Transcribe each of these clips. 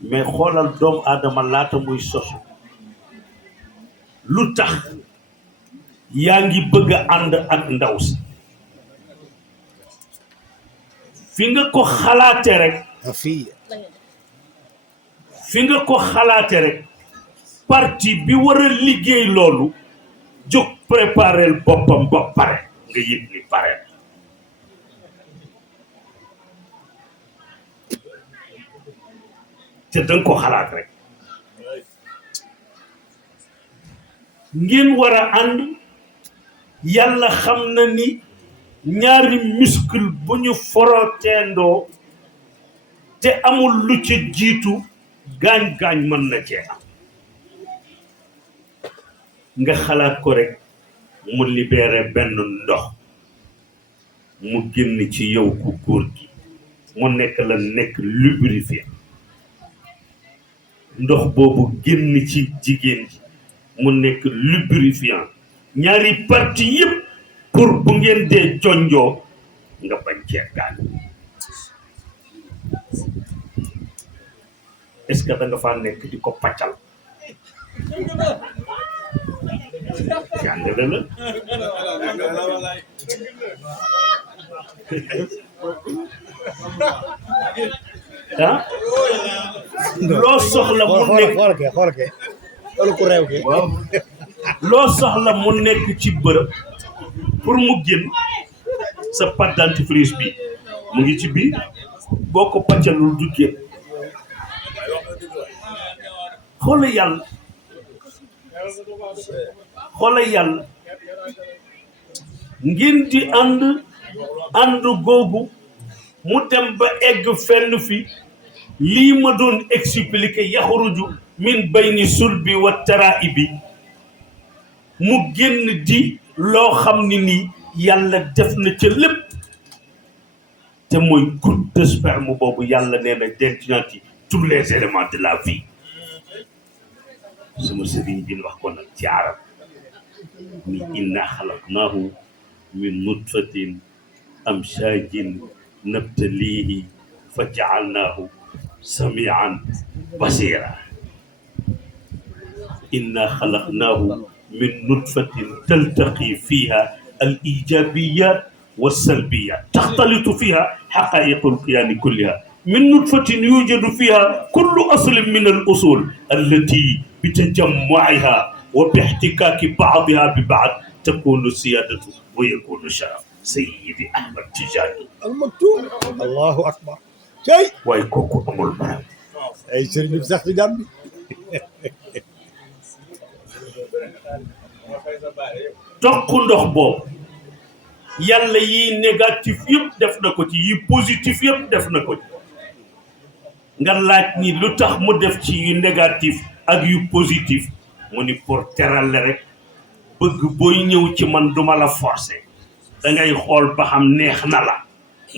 mais xoolal doomu aadama laata muy sosu lu tax yaa ngi bëgg a ànd ak ndaw si fi nga ko xalaate rek fi nga ko xalaate rek parti bi war a liggéey loolu jóg préparel boppam ba pare nga yëg ni pare te danga ko xalaat rek ngeen war a ànd yàlla xam na ni ñaari muscle bu ñu foroteendoo te amul lu ci jiitu gaañ-gaañ mën na cee am nga xalaat ko rek mu libéré benn ndox mu génn ci yow ku góor gi mu nekk la nekk lubrifiant ndox boobu génn ci jigéen ji mu nekk lubrifiant ñaari parti yëpp pour bu ngeen dee jonjoo nga bañ cee gaañ est-ce que da nga faa nekk di ko paccal jàngale la ah loo soxla mu nekk waaw loo soxla mu nekk ci bërëb pour mu génn sa pâte dentifrice bi mu ngi ci biir boo ko paccalul du génn xoola yàlla ngeen di ànd googu mu dem ba egg fenn fi lii ma doon expliquer yaxruju min bayni sulbi wa taraibi mu génn di loo xam ni nii yàlla def na ca lépp te mooy goutte de sperme boobu yàlla nee na denc na ci tous les éléments de la vie sama sëriñ bi wax ko nag ci arab ni inna xalaqnaahu min nutfatin amshajin nabtalihi fa jaalnaahu samian basira inna xalaqnaahu min nutfatin taltaqi fiha al ijabiyat والسلبيات تختلط فيها حقائق الكيان كلها من نطفة يوجد فيها كل أصل من الأصول التي بتجمعها وباحتكاك بعضها ببعض تكون السيادة ويكون الشرف سيدي أحمد تجاني المكتوب الله أكبر شيء ويكوكو أم المرأة أي سر نفسك جنبي توكو ndox boobu yàlla yi négatif yëpp def na ko ci yi positif yëpp def na ko ci nga laaj ni lu tax mu def ci yu négatif ak yu positif mu ni pour teral la rek bëgg booy ñëw ci man duma la forcer da ngay xool ba xam neex na la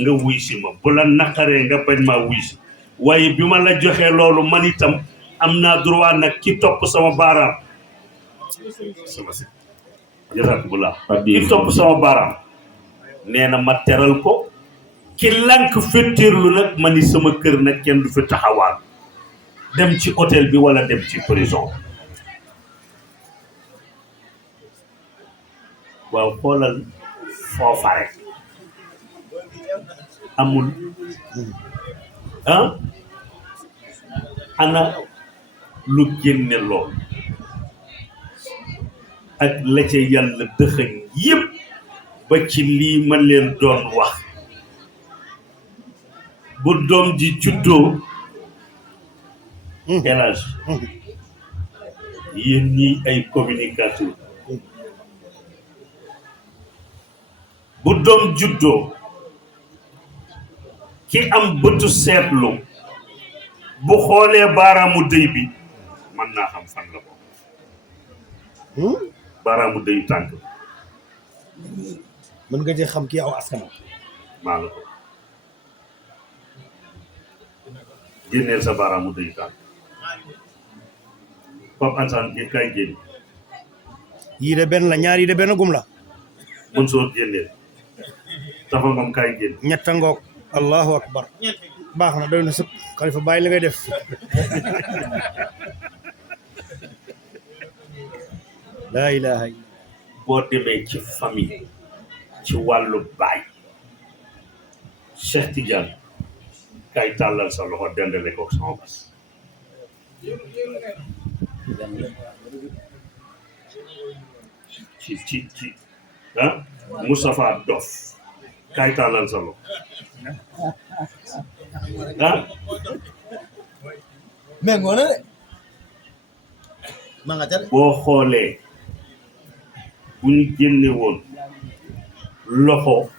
nga wuy si ma bu la naqaree nga bañ maa wuy si waaye bi ma la joxee loolu man itam am naa droit nag ki topp sama baaraam sama si jazakumullah ki topp sama baaraam nee na ma teral ko ki lànk féttéerlu nag ma ni sama kër nag kenn du fi taxawaal dem ci hôtel bi wala dem ci prison waaw xoolal foofa rek amul ana lu génne lool ak la ca yàlla dëxëñ yépp ba ci lii ma leen doon wax bu doom ji juddoo élage yéen ñi ay communicateur bu doom juddoo ki am bëtu seetlu bu xoolee baaraamu dëy bi mën naa xam fan la ko baaraamu dëyu tànk mën nga ci xam ki aw askanam maa la ko génneel sa baaraamu dëyu tànk Pape Ansane gi kay génn yii de benn la ñaar yi de benn gum la mën soo génneel Tafa Ngom kay génn ñetta ngoog allahu akbar baax na doy na sëkk Khalifa bàyyi li ngay def laa ilaha illa boo demee ci famille ci wàllu baay Cheikh Tidiane kay tàllal sa loxo dendale ko sama bas ci ah Moustapha Dof kay tàllal sa loxo ah mais ngoone de ma nga tere boo xoolee bu ñu génne woon loxo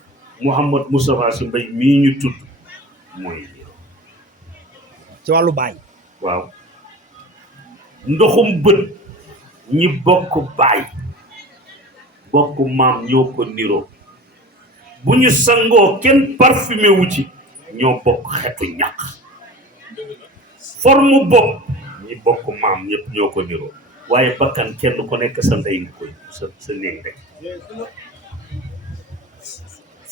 Mouhamad Moustapha Sy Mbaye mii ñu tudd mooy ci wàllu baay waaw ndoxum bët ñi bokk baay bokk maam ñoo ko niroo bu ñu sangoo kenn parfumé wu ci ñoo bokk xetu ñàkk forme bopp ñi bokk maam ñëpp ñoo ko niroo waaye bakkan kenn ku nekk sa ndey nga koy sa néeg rek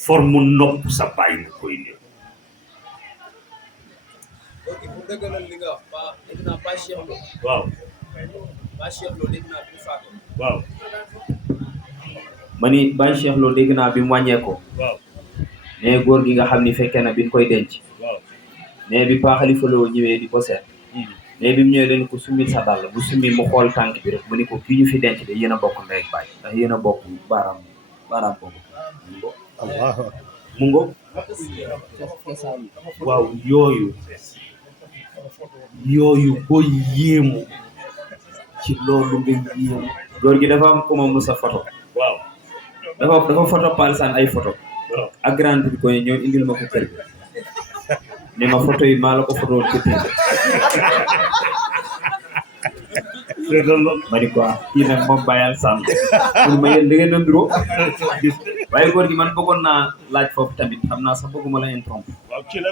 forme nopp sa baay nga koy niroo ok bu dëggalal li nga wax ba dégg naa ba Cheikh Lo waaw ba Cheikh Lo dégg naa bi faatu waaw ma ni Baye Cheikh Lo dégg naa bi mu wàññeekoo waaw ne góor gi nga xam ni fekkee na bi ñu koy denc waaw ne bi Paa Khalifa Lo ñëwee di ko seet ne bi mu ñëwee dañ ko summil sa dàll bu summi mu xool tànk bi rek mu ni ko kii ñu fi denc de yéen a bokk ndey ak baay ndax yéen a bokk baaraam boobu allahu akbar mu ngo waaw yooyu boo yéemu ci loolu nga yéemu góor gi dafa am ku ma mës a photo waaw dafa photo Palsane ay photo waaw ak grand bi ko ñëw indil ma ko kër gi ni ma photo yi maa la ko photo woon ci ma ni quoi kii nag moom bàyyal sàmm pour ma yéen da ngeen a nduroo waaye góor gi man bëggoon naa laaj foofu tamit xam naa sax bëgguma la interrompre waaw ci la